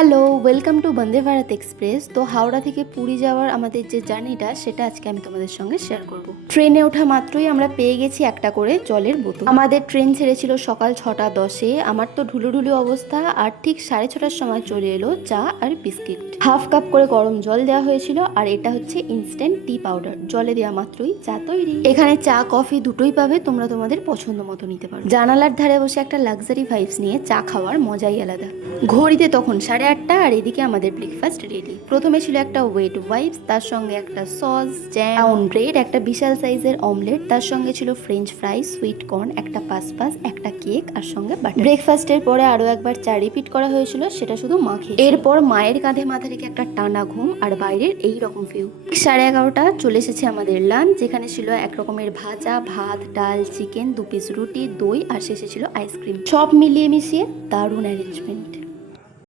Hello, welcome to Vande Bharat express. তো হাওড়া থেকে পুরী যাওয়ার আমাদের যে জার্নিটা সেটা আজকে আমি তোমাদের সঙ্গে শেয়ার করব। ট্রেনে ওঠা মাত্রই আমরা পেয়ে গেছি একটা করে জলের বোতল। আমাদের ট্রেন ছেড়েছিল সকাল 6টা 10-এ। আমার তো ঢুলুঢুলু অবস্থা, আর ঠিক 6:30টার সময় চলে এলো চা আর বিস্কিট। হাফ কাপ করে গরম জল দেওয়া হয়েছিল, আর এটা হচ্ছে ইনস্ট্যান্ট টি পাউডার। জলে দেওয়া মাত্রই চা তৈরি। এখানে চা কফি দুটোই পাবে, তোমরা তোমাদের পছন্দ মতো নিতে পারো। জানালার ধারে বসে একটা লাক্সারি ভাইবস নিয়ে চা খাওয়ার মজাই আলাদা। ঘড়িতে তখন 8:30, আর এদিকে আমাদের ব্রেকফাস্ট রেডি। প্রথমে ছিল একটা ওয়েট ওয়াইপস, তার সঙ্গে একটা সস, জ্যাম, ব্রেড, একটা বিশাল সাইজের অমলেট, তার সঙ্গে ছিল ফ্রেঞ্চ ফ্রাই, সুইট কর্ন, একটা পাসপাস, একটা কেক, আর সঙ্গে বাটার। ব্রেকফাস্টের পরে আরো একবার চা রিপিট করা হয়েছিল, সেটা শুধু মাখে। এরপর মায়ের কাঁধে মাথা রেখে একটা টানা ঘুম, আর বাইরের এই রকম ভিউ। 11:30 চলে এসেছে আমাদের লাঞ্চ, যেখানে ছিল এক রকমের ভাজা, ভাত, ডাল, চিকেন, 2 পিস রুটি, দই, আর শেষে ছিল আইসক্রিম। সব মিলিয়ে মিশিয়ে দারুণ অ্যারেঞ্জমেন্ট।